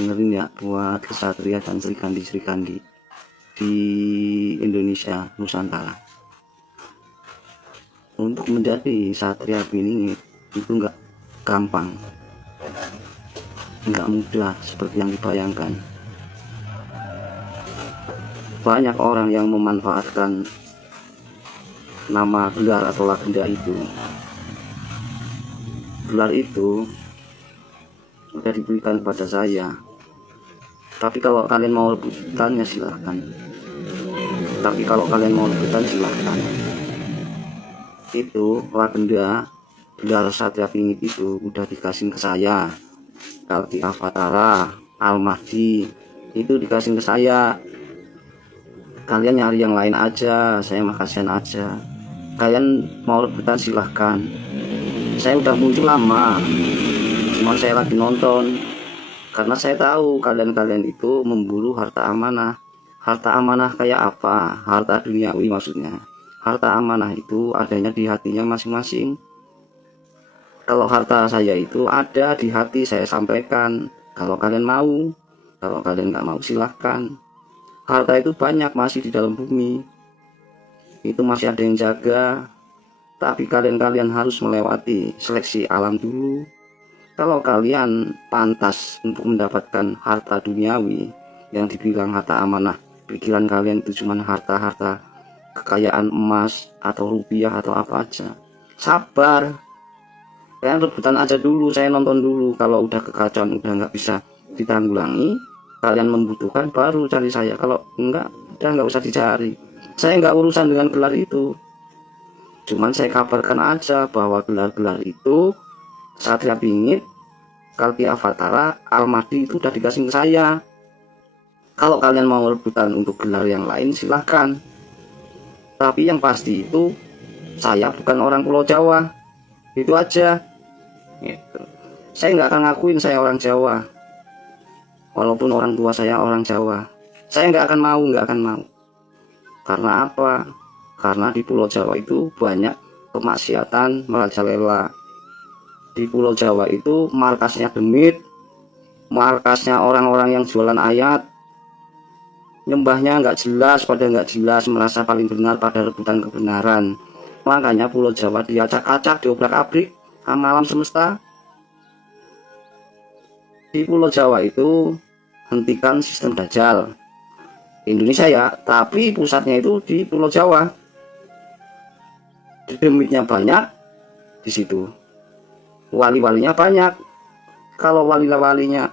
dengerin ya, buat kesatria dan serikandi di Indonesia Nusantara. Untuk menjadi satria bingit itu nggak gampang, nggak mudah seperti yang dibayangkan. Banyak orang yang memanfaatkan nama gelar atau legenda itu. Gelar itu sudah diberikan kepada saya, tapi kalau kalian mau rebutan ya silahkan. Itu legenda gelar satria bingit itu udah dikasih ke saya. Kalki Avatara, Al-Mahdi itu dikasih ke saya. Kalian nyari yang lain aja, saya mah kasihan aja. Kalian mau rebutan silahkan. Saya udah muncul lama, cuma saya lagi nonton karena saya tahu kalian itu memburu harta amanah. Harta amanah kayak apa? Harta duniawi maksudnya. Harta amanah itu adanya di hatinya masing-masing. Kalau harta saya itu ada di hati, saya sampaikan. Kalau kalian mau, kalau kalian nggak mau silahkan. Harta itu banyak masih di dalam bumi, itu masih ada yang jaga. Tapi kalian harus melewati seleksi alam dulu. Kalau kalian pantas untuk mendapatkan harta duniawi yang dibilang harta amanah, pikiran kalian itu cuma harta-harta kekayaan emas atau rupiah atau apa aja, sabar, kalian rebutan aja dulu, saya nonton dulu. Kalau udah kekacauan, udah nggak bisa ditanggulangi, kalian membutuhkan, baru cari saya. Kalau enggak, udah nggak usah dicari. Saya nggak urusan dengan gelar itu, cuman saya kabarkan aja bahwa gelar-gelar itu satria bingit, Kalki Avatara, Al-Mahdi itu udah dikasih ke saya. Kalau kalian mau rebutan untuk gelar yang lain silahkan, tapi yang pasti itu saya bukan orang Pulau Jawa, itu aja gitu. Saya nggak akan ngakuin saya orang Jawa, walaupun orang tua saya orang Jawa. Saya nggak akan mau. Karena apa? Karena di Pulau Jawa itu banyak kemaksiatan merajalela. Di Pulau Jawa itu markasnya demit, markasnya orang-orang yang jualan ayat, nyembahnya nggak jelas, merasa paling benar pada rebutan kebenaran. Makanya Pulau Jawa diacak-acak, diobrak-abrik sama alam semesta. Di Pulau Jawa itu hentikan sistem dajjal. Indonesia ya, tapi pusatnya itu di Pulau Jawa. Demitnya banyak di situ, wali-walinya banyak. Kalau wali-walinya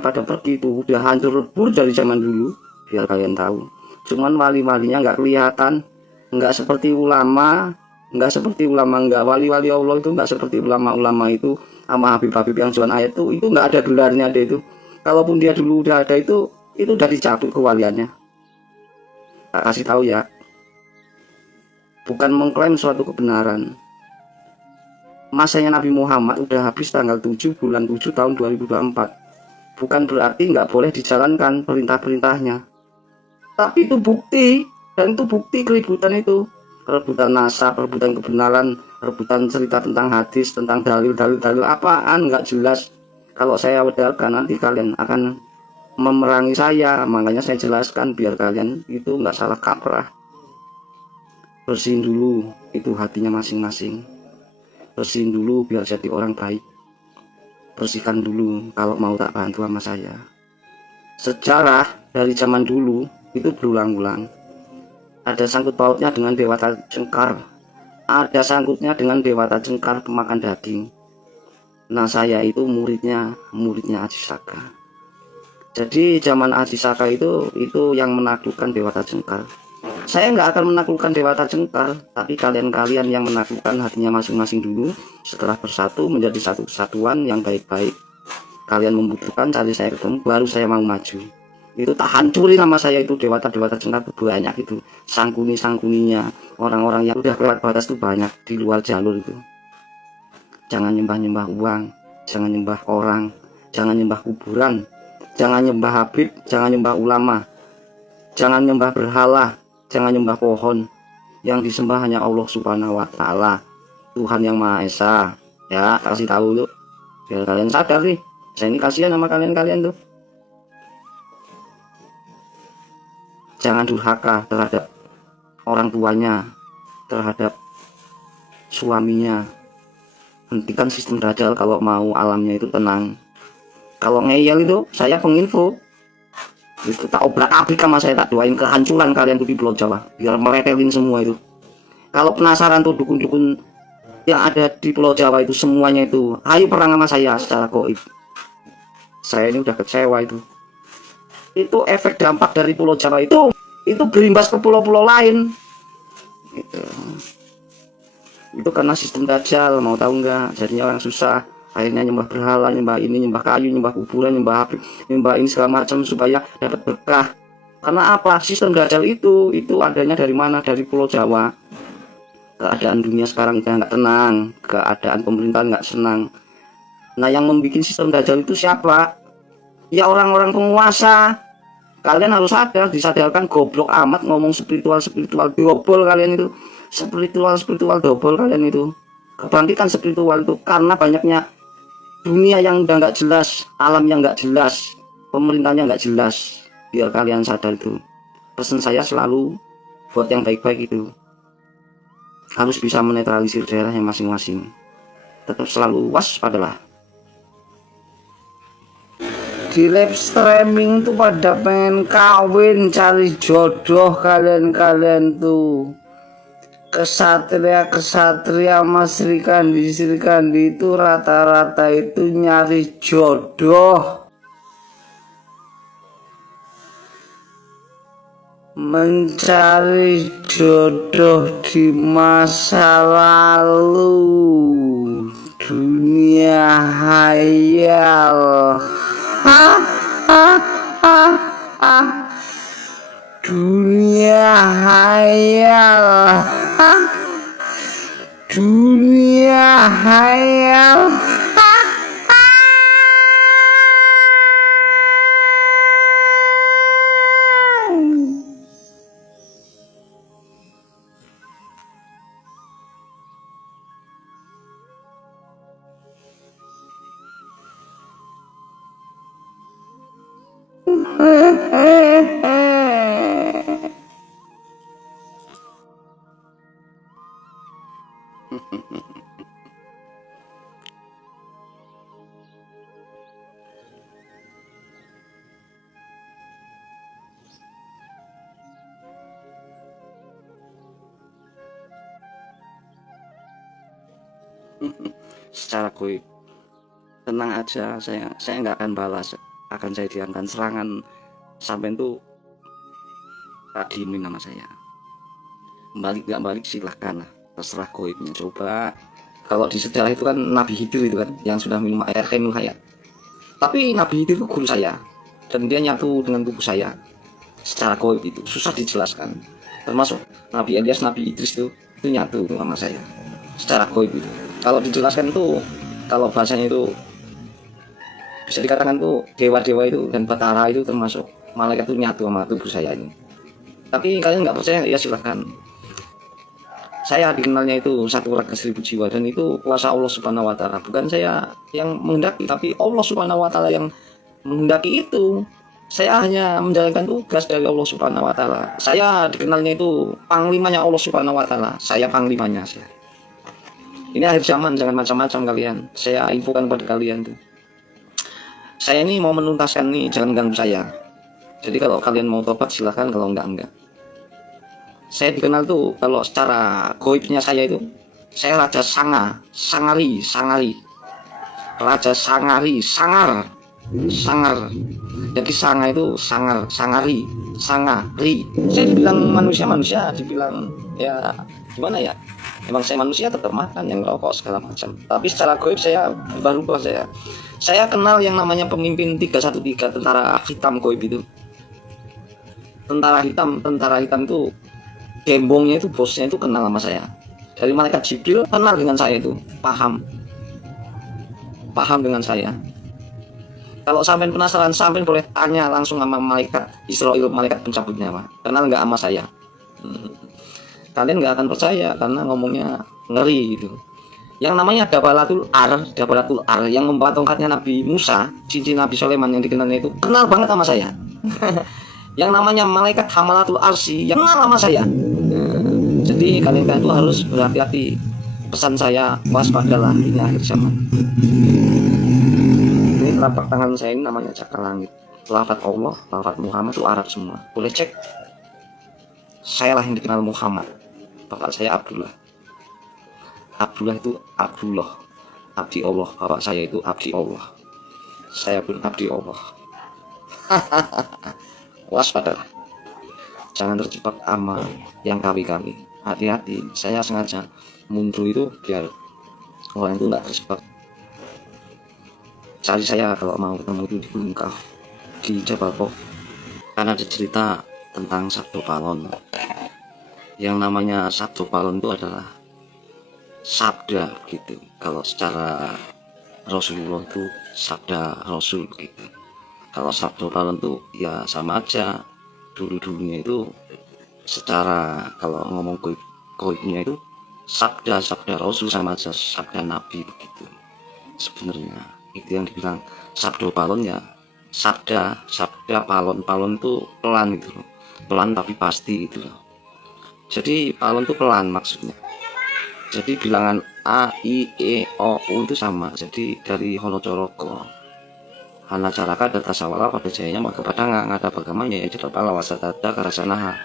pada pergi itu udah hancur lebur dari zaman dulu, biar kalian tahu. Cuman wali-walinya nggak kelihatan, nggak seperti ulama, nggak wali-wali Allah itu nggak seperti ulama-ulama itu sama habib-habib yang jualan ayat itu nggak ada gelarnya deh itu. Kalaupun dia dulu udah ada itu udah dicabut kewaliannya. Tak kasih tahu ya, bukan mengklaim suatu kebenaran. Masanya Nabi Muhammad udah habis tanggal 7 bulan 7 tahun 2024. Bukan berarti nggak boleh dijalankan perintah-perintahnya, tapi itu bukti, dan itu bukti keributan itu. Rebutan nasab, rebutan kebenaran, rebutan cerita tentang hadis, tentang dalil apaan nggak jelas. Kalau saya wedalkan nanti kalian akan memerangi saya. Makanya saya jelaskan biar kalian itu nggak salah kaprah. Bersihin dulu itu hatinya masing-masing. Bersihin dulu biar jadi orang baik. Bersihkan dulu kalau mau tak bantu sama saya. Sejarah dari zaman dulu itu berulang-ulang. Ada sangkut pautnya dengan Dewata Cengkar. Ada sangkutnya dengan Dewata Cengkar pemakan daging. Nah, saya itu muridnya Aji Saka. Jadi zaman Aji Saka itu yang menaklukkan Dewata Cengkar. Saya nggak akan menaklukkan Dewata Cengkar, tapi kalian yang menaklukkan hatinya masing-masing dulu. Setelah bersatu menjadi satu kesatuan yang baik-baik, kalian membutuhkan, cari saya ketemu, baru saya mau maju. Itu tak hancurin nama saya itu. Dewata Cengkar itu banyak, itu sangkuninya orang-orang yang udah lewat batas itu banyak di luar jalur itu. Jangan nyembah uang, jangan nyembah orang, jangan nyembah kuburan, jangan nyembah habib, jangan nyembah ulama, jangan nyembah berhala, jangan nyembah pohon. Yang disembah hanya Allah Subhanahu wa Ta'ala, Tuhan yang Maha Esa. Ya, kasih tahu tuh biar kalian sadar nih. Saya ini kasihan sama kalian tuh. Jangan durhaka terhadap orang tuanya, terhadap suaminya. Hentikan sistem dajjal kalau mau alamnya itu tenang. Kalau ngeyel itu saya penginfo itu tak obrak-abrik sama saya, tak doain kehancuran kalian tuh di Pulau Jawa biar meretelin semua itu. Kalau penasaran tuh dukun-dukun yang ada di Pulau Jawa itu semuanya itu ayo perang sama saya secara goib. Saya ini udah kecewa itu efek dampak dari Pulau Jawa itu berimbas ke pulau-pulau lain gitu. Itu karena sistem dajjal, mau tahu nggak? Jadinya orang susah, akhirnya nyembah berhala, nyembah ini, nyembah kayu, nyembah kuburan, nyembah api, nyembah ini segala macam supaya dapat berkah. Karena apa? Sistem dajjal itu adanya dari mana? Dari Pulau Jawa. Keadaan dunia sekarang udah nggak tenang, keadaan pemerintahan nggak senang. Nah, yang membuat sistem dajjal itu siapa? Ya orang-orang penguasa. Kalian harus sadar, disadarkan, goblok amat ngomong spiritual dobol kalian itu. Spiritual dobol kalian itu. Kebangkitan spiritual itu karena banyaknya dunia yang udah nggak jelas, alam yang nggak jelas, pemerintahnya nggak jelas. Biar kalian sadar itu. Pesan saya selalu buat yang baik-baik itu harus bisa menetralisir daerahnya masing-masing. Tetap selalu waspadalah. Di live streaming tuh pada pengen kawin, cari jodoh kalian tuh. Kesatria Mas Sri Kandi itu rata-rata itu nyari jodoh, mencari jodoh di masa lalu, dunia hayal. Dunia hayal. Dunia hayal. Secara goib tenang aja, saya nggak akan balas, akan saya diamkan serangan sampai itu tak diemin nama saya. Balik nggak balik silahkan lah, terserah goibnya. Coba kalau di sejarah itu kan Nabi Khidir itu kan yang sudah minum air khairul hayat, tapi Nabi Khidir itu guru saya dan dia nyatu dengan tubuh saya secara goib, itu susah dijelaskan. Termasuk Nabi Ilyas, Nabi Idris itu nyatu sama saya secara goib itu. Kalau dijelaskan itu, kalau bahasanya itu bisa dikatakan tuh dewa-dewa itu dan Batara itu termasuk malaikat itu nyatu sama tubuh saya ini. Tapi kalian nggak percaya ya silahkan. Saya dikenalnya itu satu raga 1000 jiwa dan itu kuasa Allah Subhanahu Wa Taala. Bukan saya yang menghendaki, tapi Allah Subhanahu Wa Taala yang menghendaki itu. Saya hanya menjalankan tugas dari Allah Subhanahu Wa Taala. Saya dikenalnya itu panglimanya Allah Subhanahu Wa Taala. Saya panglimanya saya. Ini akhir zaman, jangan macam-macam kalian. Saya infokan pada kalian tuh. Saya ini mau menuntaskan nih, jangan ganggu saya. Jadi kalau kalian mau tobat silahkan, kalau enggak. Saya dikenal tuh kalau secara goibnya saya itu, saya Raja Sangari. Raja Sangari, sangar. Jadi sanga itu sangari. Saya dibilang manusia, dibilang ya gimana ya? Emang saya manusia tetap makan yang rokok segala macam. Tapi secara goib saya berubah saya. Saya kenal yang namanya pemimpin 313 tentara hitam goib itu. Tentara hitam itu gembongnya itu, bosnya itu kenal sama saya. Dari malaikat Jibril kenal dengan saya itu, paham dengan saya. Kalau sampai penasaran, sampai boleh tanya langsung sama malaikat Israel, malaikat pencabut nyawa. Kenal nggak sama saya? Kalian nggak akan percaya karena ngomongnya ngeri gitu. Yang namanya Dabalatul Ar yang membawa tongkatnya Nabi Musa, cincin Nabi Sulaiman yang dikenalnya itu kenal banget sama saya. Yang namanya malaikat Hamalatul Arsy yang kenal sama saya. Jadi kalian itu harus berhati-hati. Pesan saya, waspadalah, ini akhir zaman. Ini telapak tangan saya ini namanya cakar langit. Lafaz Allah, lafaz Muhammad itu Arab semua. Boleh cek. Saya lah yang dikenal Muhammad. Bapak saya Abdullah. Abdullah itu Abdullah, abdi Allah. Bapak saya itu abdi Allah. Saya pun abdi Allah. Waspadalah. Jangan terjebak sama yang kami-kami. Hati-hati. Saya sengaja muncul itu biar orang itu nggak terjebak. Cari saya kalau mau ketemu itu di Gunung Kaf, di Jabal Khawf. Karena ada cerita tentang Sabdo Palon. Yang namanya Sabdo Palon itu adalah sabda gitu. Kalau secara Rasulullah itu sabda Rasul gitu. Kalau Sabdo Palon itu ya sama aja. Dulunya itu secara kalau ngomong koibnya itu sabda Rasul sama aja sabda Nabi begitu. Sebenarnya itu yang dibilang Sabdo Palon ya sabda palon itu pelan gitu loh. Pelan tapi pasti gitu loh. Jadi palon itu pelan maksudnya. Jadi bilangan A, I, E, O, U itu sama. Jadi dari Honocoroko, Hana Caraka, Data Sawala, pada jayanya maka pada ngada bagamanya ya jadi pala wasatata karasanaha.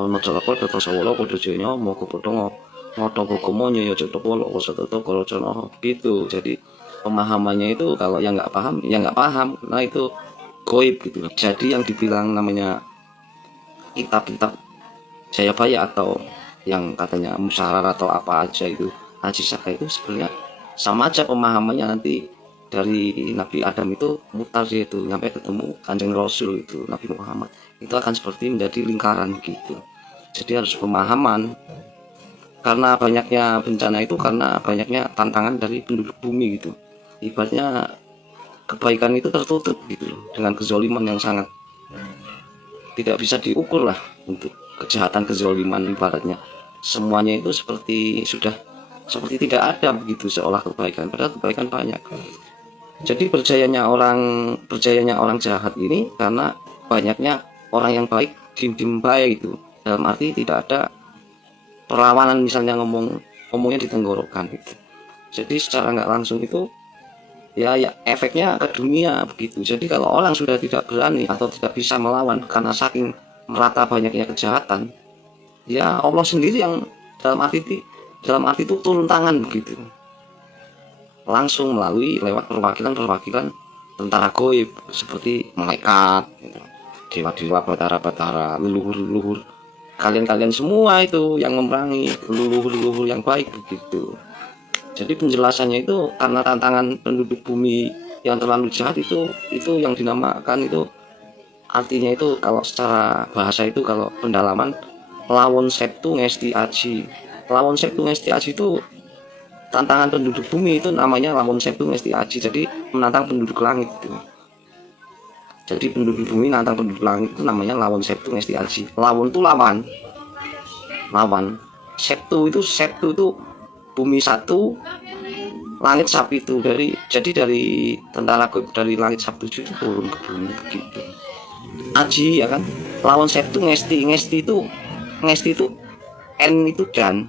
Honocoroko, Data Sawala, pada jayanya mau kepotongo, ngoto kokomonyo ya jadi polo wasatata korocono gitu. Jadi pemahamannya itu kalau yang nggak paham ya nggak paham. Nah itu goib gitu. Jadi yang dibilang namanya kitab-kitab Jayabaya atau yang katanya musyarar atau apa aja itu Haji Saka itu sebenarnya sama aja pemahamannya. Nanti dari Nabi Adam itu mutar itu sampai ketemu Kanjeng Rasul itu Nabi Muhammad, itu akan seperti menjadi lingkaran gitu. Jadi harus pemahaman. Karena banyaknya bencana itu karena banyaknya tantangan dari penduduk bumi gitu. Ibaratnya kebaikan itu tertutup gitu loh, dengan kezoliman yang sangat tidak bisa diukur lah. Untuk kejahatan kezoliman ibaratnya semuanya itu seperti tidak ada begitu, seolah kebaikan padahal kebaikan banyak. Jadi berjayanya orang jahat ini karena banyaknya orang yang baik dim baik itu, dalam arti tidak ada perlawanan, misalnya ngomongnya di tenggorokan gitu. Jadi secara nggak langsung itu ya efeknya ke dunia begitu. Jadi kalau orang sudah tidak berani atau tidak bisa melawan karena saking merata banyaknya kejahatan, ya Allah sendiri yang dalam arti itu turun tangan begitu, langsung melalui lewat perwakilan tentara goib seperti malaikat, dewa-dewa, batara, leluhur kalian semua itu yang memerangi, leluhur yang baik begitu. Jadi penjelasannya itu karena tantangan penduduk bumi yang terlalu jahat itu yang dinamakan itu, artinya itu kalau secara bahasa itu kalau pendalaman lawon septu ngesti aji. Lawon septu ngesti aji itu tantangan penduduk bumi, itu namanya lawon septu ngesti aji. Jadi menantang penduduk langit itu. Jadi penduduk bumi nantang penduduk langit itu namanya lawon septu ngesti aji. Lawon itu lawan. Septu itu bumi satu, langit sapi itu jadi dari tentara dari langit Sabtu itu turun ke bumi begitu. Aji ya kan, lawan septu ngesti itu n itu dan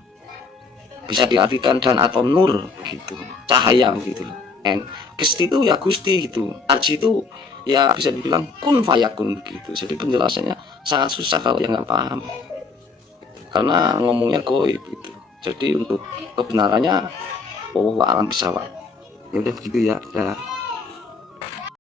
bisa diartikan dan atau nur begitu, cahaya begitu. N Gusti itu ya Gusti gitu, Aji itu ya bisa dibilang kun fayakun begitu. Jadi penjelasannya sangat susah kalau yang nggak paham karena ngomongnya goib gitu. Jadi untuk kebenarannya Allah alam bisawab. Ya udah begitu ya.